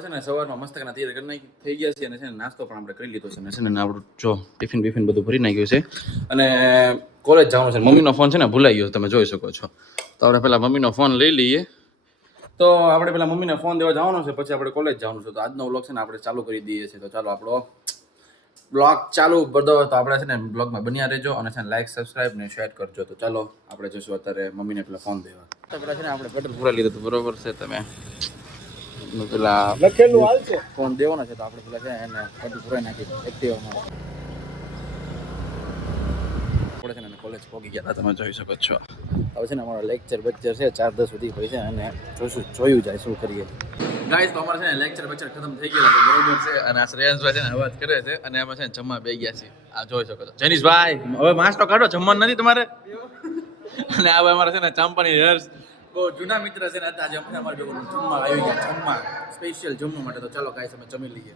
આપણે છે ને સવારમાં મસ્ત તૈયાર કરી થઈ ગયા છે અને છે ને નાસ્તો પણ આપણે કરી લીધો છે અને છે ને આપણું જો ટિફિન બિફિન બધું ભરી નાખ્યું છે અને કોલેજ જવાનું છે. મમ્મીનો ફોન છે ને ભૂલાઈ ગયો તમે જોઈ શકો છો. તો આપણે પહેલાં મમ્મીનો ફોન લઈ લઈએ. તો આપણે પહેલાં મમ્મીને ફોન દેવા જવાનો છે, પછી આપણે કોલેજ જવાનું છે. તો આજનો વ્લોગ છે ને આપણે ચાલુ કરી દઈએ છીએ. તો ચાલો આપણો બ્લોગ ચાલુ બધો તો આપણે છે ને બ્લોગમાં બન્યા રહેજો અને છે ને લાઈક સબસ્ક્રાઈબ ને શેર કરજો. તો ચાલો આપણે જઈશું અત્યારે મમ્મીને પેલા ફોન દેવા. તો પેલા છે ને આપણે પેટ્રોલ પૂરા લીધું હતું, બરોબર છે. તમે પેલા લખેલું હાલ છે ફોન દેવાનો છે તો આપણે પેલા છે એને પેટ્રોલ પૂરાઈ નાખી એક્ટિવામાં. આપણે છે ને કોલેજ પહોંચી ગયા હતા, તમે જોઈ શકો છો. હવે છે ને અમારો લેક્ચર છે 4-10 સુધી હોય છે અને જોયું જાય શું કરીએ. ગાઈસ તો અમારે છે ને લેક્ચર ખતમ થઈ ગયેલા છે, બરોબર છે. અને આ શ્રેયંશભાઈ છે ને અવાજ કરે છે અને અમે છે ને જમવા બેસી ગયા છીએ. આ જોઈ શકો છો. જૈનિશભાઈ હવે માસ્ક તો કાઢો, જમવાનું નથી તમારે. અને આ અમારે છે ને ચાંપાની હર્ષ બહુ જૂના મિત્ર છે ને આજે અમારે જમવા આવી ગયા, જમવા સ્પેશિયલ જમવા માટે. તો ચાલો ગાઈસ અમે જમી લઈએ.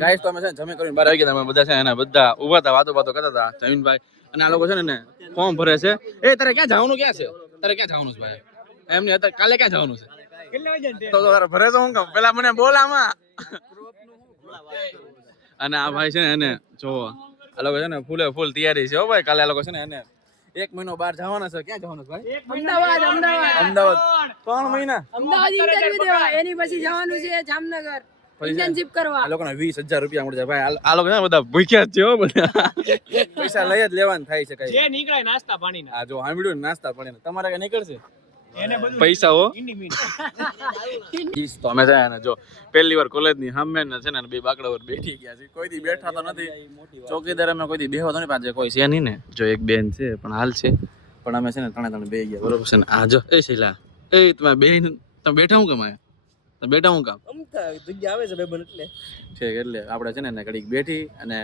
ગાઈસ તો અમે છે ને જમી કરીને બહાર આવી ગયા. અમે બધા છે ને બધા ઉભા હતા, વાતો કરતા હતા જમીનભાઈ. અને આ લોકો છે ને ફોર્મ ભરે છે. એ તારે ક્યાં જવાનું ક્યાં છે? તારે ક્યાં જવાનું છે ભાઈ? એમને અત્યારે કાલે ક્યાં જવાનું છે? તો તારે ભરે તો હું કામ પેલા મને બોલ આમાં. અને આ ભાઈ છે ને એને જોવો, આ લોકો છે ને ફૂલે ફૂલ તૈયારી છે હો ભાઈ. કાલે આ લોકો છે ને એને 1 મહિનો બહાર જવાના છે. ક્યાં જવાનું છે ભાઈ? અમદાવાદ 3 મહિના અમદાવાદ ઇન્ટરવ્યુ દેવા, એની પછી જવાનું છે જામનગર ઇન્ટર્નશિપ કરવા. આ લોકોને 20,000 રૂપિયા મળે છે ભાઈ. આ લોકો છે બધા ભૂખ્યા જ છે હો બધા. પૈસા લઈ જ લેવાનું થાય છે કઈ. જે નીકળે નાસ્તા પાણીના. આ જો સાંભળ્યું નાસ્તા પાણીના. તમારે કઈ નીકળશે પૈસા હો. તો અમે છે ને જો પહેલી વાર કોલેજની સામે છે ને બે બાકડા પર બેઠી ગયા છે. કોઈ દી બેઠા તો નથી. ચોકીદાર અમે કોઈ દી બેહવા તો નહીં, પાસે કોઈ છે નહીં ને. જો એક બેન છે પણ હાલ છે, પણ અમે છે ને ત્રણે બે ગયા, બરોબર છે ને. આ જો એ શૈલા એ તમે બેન તમે બેઠા હું કમાય તમે બેઠા હું કામ જગ્યા આવે છે બેબન એટલે ઠીક. એટલે આપણે છે ને ઘડીક બેઠી અને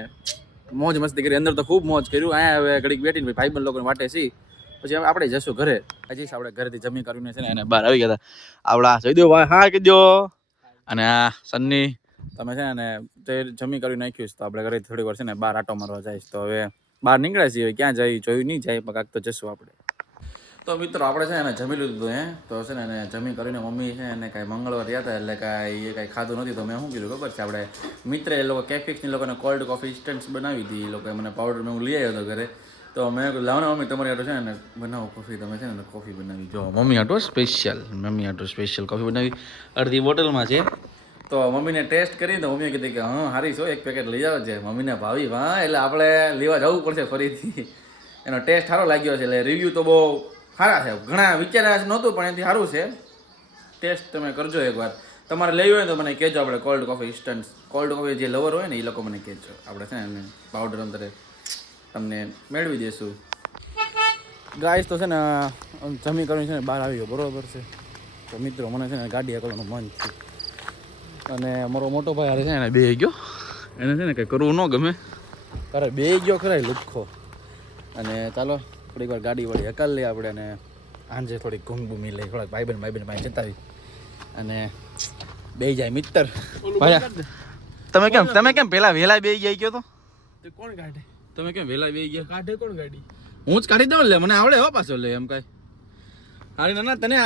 મોજ મસ્તી કરી. અંદર તો ખૂબ મોજ કર્યું. અહીંયા હવે ઘડીક બેઠીને ભાઈબંધ લોકોને વાટે સી પછી આપણે જશું ઘરે. હજી આપણે ઘરેથી જમી કરીને છે ને એને બહાર આવી ગયા હતા. આપણા જયદેવભાઈ હા કીધો અને આ સન્ની તમે છે ને તે જમી કરી નાખ્યું છે. તો આપણે ઘરે થોડી વાર છે ને બહાર આટો મારવા જઈશ. તો હવે બહાર નીકળ્યા છીએ, ક્યાં જઈ જોયું નહીં જાય પણ કાંક તો જશું આપણે. તો મિત્રો આપણે છે ને જમી લીધું હતું તો છે ને એને જમી કરીને મમ્મી છે એને કાંઈ મંગળવાર રહ્યા હતા એટલે કાંઈ એ કાંઈ ખાધું નથી. તો મેં શું કીધું ખબર છે, આપણે મિત્ર એ લોકો કેફિક્સની લોકોને કોલ્ડ કોફી ઇન્સ્ટન્ટ્સ બનાવી હતી. એ લોકોએ મને પાવડર મેં હું લઈ આવ્યો હતો ઘરે. તો મેં લાવને મમ્મી તમારી આટો છે ને બનાવો કોફી. તમે છે ને કોફી બનાવી જો મમ્મી આટો સ્પેશિયલ કોફી બનાવી અડધી બોટલમાં છે. તો મમ્મીને ટેસ્ટ કરી તો મમ્મીએ કીધું કે હા હારી છો, એક પેકેટ લઈ જાવ છે. મમ્મીને ભાવી હા એટલે આપણે લેવા જવું પડશે ફરીથી. એનો ટેસ્ટ સારો લાગ્યો છે એટલે રિવ્યૂ તો બહુ સારા છે. ઘણા વિચાર્યા નહોતું પણ એનાથી સારું છે. ટેસ્ટ તમે કરજો એકવાર. તમારે લેવી હોય તો મને કહેજો. આપણે cold coffee instant cold coffee જે લવર હોય ને એ લોકો મને કહેજો. આપણે છે ને પાવડર અંદર તમને મેળવી દઈશું. ગાઈસ તો છે ને જમી કરીને છે ને બહાર આવી ગયો, બરોબર છે. તો મિત્રો મને છે ને ગાડી હાંકવાનું મન થયું અને મારો મોટો ભાઈ હારે છે ને બેહી ગયો. એને છે ને કંઈ કરવું ન ગમે તારે બેહી ગયો ખરાય લુખ્ખો. અને ચાલો થોડીક વાર ગાડી વાળી હકાલ લઈએ આપણે અને આંજે થોડીક ઘૂમઘૂમી લઈ, થોડાક ભાઈબંધ પાસે જતાવી અને બેહી જાય મિત્ર. ભાઈ તમે કેમ પેલા વહેલા બેહી ગયા ગયો તો કોણ કાઢે? તમે કેમ વહેલા બેહી ગયા? કાઢે કોણ ગાડી? હું જ કાઢી દઉં લે, મને આવડે હો પાછો લે એમ કાંઈ. હારી ના તને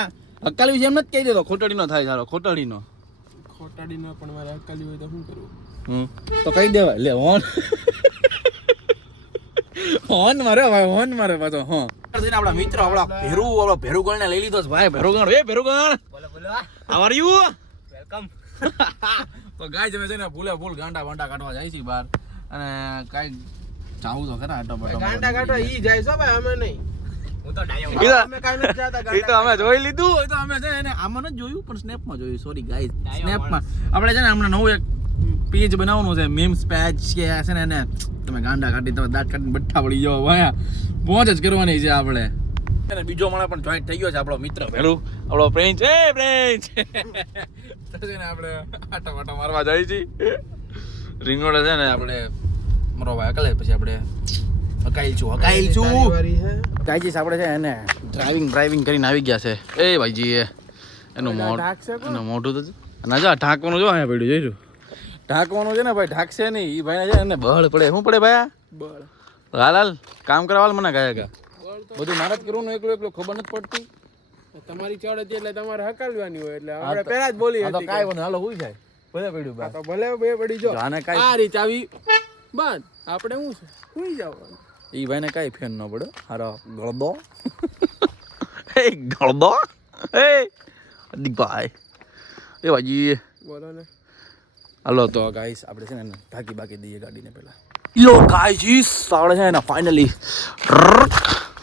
હકાલવી છે એમ નથી કહી દેતો. ખોટાડીનો થાય સારો ખોટાડીનો પણ મારે હકાલી હોય તો શું કરવું? તો કહી દેવાય લે. હોન મારે ભાઈ હોન મારે પાછો. હા આપણા મિત્રો આપણા ભેરુગણ ને લઈ લીધો છે ભાઈ. ભેરુગણ એ ભેરુગણ હાઉ આર યુ? વેલકમ. તો ગાય જમે છે ને ફૂલ ગાંડા વાંડા કાઢવા જાય છે બહાર અને કાંઈ જાવું તો ખરા આટો બાટો ગાંડા કાઢવા ઈ જાય છે ભાઈ, અમે નહીં. હું તો ડાયો. અમે કાઈ નથી જાતા. એ તો અમે જોઈ લીધું. એ તો અમે છે એને આમાં નથી જોયું પણ સ્નેપમાં જોયું. સોરી ગાઈસ, સ્નેપમાં આપણે છે ને હમણાં નવું એક પેજ બનાવવાનું છે, મીમ્સ પેજ કે છે ને એને તમે ગાંડા કાઢી તમે દાંત કાઢીને બઠ્ઠા પડી જાવ ભાઈ. પહોંચ જ કરવાની છે આપણે. અને બીજો માણસ પણ જોઈન્ટ થઈ ગયો છે આપણો મિત્ર ભેરું, આપણો પ્રેન્ચ. તો છે ને આપણે આટા મારવા જાય છે. રીંગણો છે ને આપણે મારો ભાઈ અકલે પછી આપણે હકાઈલ છું ગાયજી આપણે છે એને ડ્રાઇવિંગ કરીને આવી ગયા છે. એ ભાઈજી એનું મોઢું તો ના જા ઢાંકવાનું જો અહીંયા પડ્યું જોઈશું. ઢાંકવાનું છે ને ભાઈ, ઢાંકશે નહીં એ ભાઈને છે ને બળ પડે. શું પડે ભાઈ? બળ. હાલ કામ કરવા મને કહે બધું મારે જ કરવાનું એકલું ખબર નથી પડતી. તમારી ચડ હતી એટલે તમારે હકાલવાની હોય એટલે આપણે પહેલા જ બોલી હતી. કાંઈ બને હાલો હોઈ જાય ભલે પડ્યું આ બા તો ભલે બે પડી જો આને કાંઈ આ રી ચાવી બંધ આપણે શું છે સુઈ જવાનું ઈ ભાઈને કાંઈ ફેન ન પડે હારો ગળદો એ ગળદો એ દીકભાઈ એ ભાજી બોલો ને હાલો તો ગાઈસ આપણે છે ને ઢાંકી બાકી દઈએ ગાડીને પહેલા લો ગાઈસ આપણે છે ને ફાઇનલી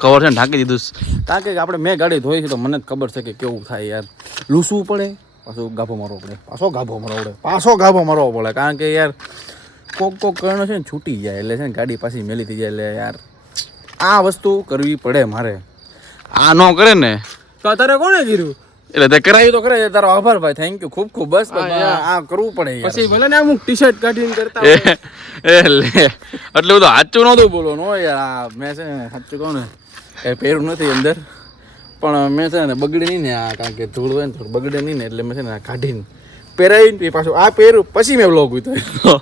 કવર છે ને ઢાંકી દીધું કારણ કે આપણે મેં ગાડી ધોઈ છે તો મને જ ખબર છે કે કેવું થાય યાર લૂસવું પડે પાછો ગાભો મારવો પડે પાછો ગાભો મારવો પડે કારણ કે યાર કોક કરણો છે ને છૂટી જાય એટલે છે ને ગાડી પાછી મેલી થઈ જાય એટલે યાર આ વસ્તુ કરવી પડે મારે આ ન કરે ને તો તારે કોણે કીધું એટલે તે કરાવી તો કરે તારો આભાર ભાઈ થેન્ક યુ ખૂબ ખૂબ બસ આ કરવું પડે યાર પછી ભલે ને અમુક ટી-શર્ટ કાઢીને કરતા હોય. એટલે બધું સાચું નહોતું બોલવાનું હો યાર આ મેં છે ને સાચું કહું ને એ પહેર્યું નથી અંદર પણ મેં છે ને બગડે નહીં ને આ કારણ કે ધૂળ હોય ને થોડું બગડે નહીં ને એટલે મેં છે ને આ કાઢીને પહેરાવીને પાછું આ પહેર્યું પછી મેં બ્લોગ ઉતાર્યો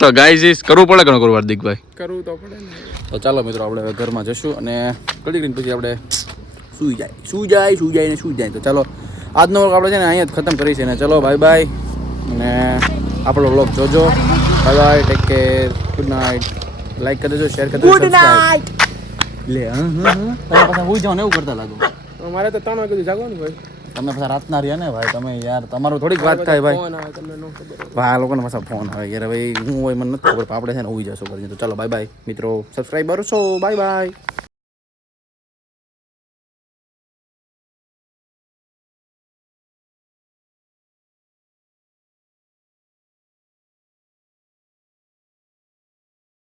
તો ગાઈઝ કરવું પડે કે ન કરવું હાર્દિકભાઈ કરવું તો પડે ને તો ચાલો મિત્રો આપણે હવે ઘરમાં જશું અને ઘડી ઘડી પછી આપણે સુઈ જાય તો ચાલો આજનો વ્લોગ આપણે છે ને અહીંયા જ ખતમ કરી છે ને ચલો બાય બાય અને આપણો વ્લોગ જોજો bye bye take care good night like કરી દેજો શેર કરી દેજો ગુડ નાઇટ લે તમે પાછા હોઈ જાવ ને એવું કરતા લાગો મારે તો 3 વાગે જાગવાનું ભાઈ તમે પાછા રાતના રહ્યા ને ભાઈ તમે યાર તમારું થોડીક વાત થાય ભાઈ ફોન આવે તમને ન ખબર હોય. ભાઈ આ લોકોને પાછા ફોન આવે યાર ભાઈ હું હોય મને નથી ખબર પણ આપણે છે ને હોઈ જશો કરીને તો ચાલો બાય બાય મિત્રો સબસ્ક્રાઈબ કરો છો બાય બાય